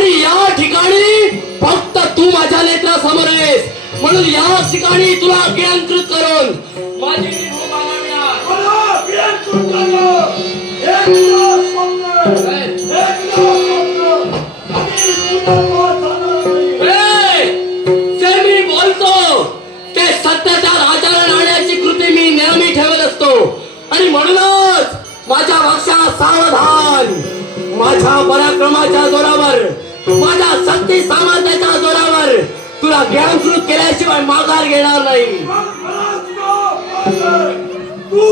आणि या ठिकाणी फक्त तू माझ्या नेत्रा समोर आहेस. म्हणून या ठिकाणी तुला अभियांत्रित करून माझी आणि म्हणूनच माझ्या भाषा सावधान माझ्या पराक्रमाच्या जोरावर माझ्या शक्ती सामर्थ्याच्या जोरावर. तुला ज्ञानकृत केल्याशिवाय माघार घेणार नाही. तू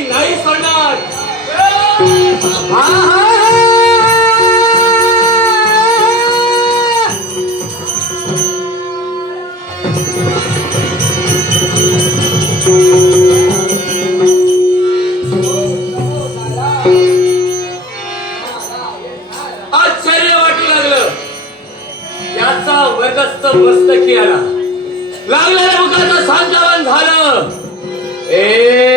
आम्ही नाही सोडणार आश्चर्य वाटू लागलं. याचा वर्गस्त मस्तकी आला लागलेल्या मुखाचं सांजावन झालं. ए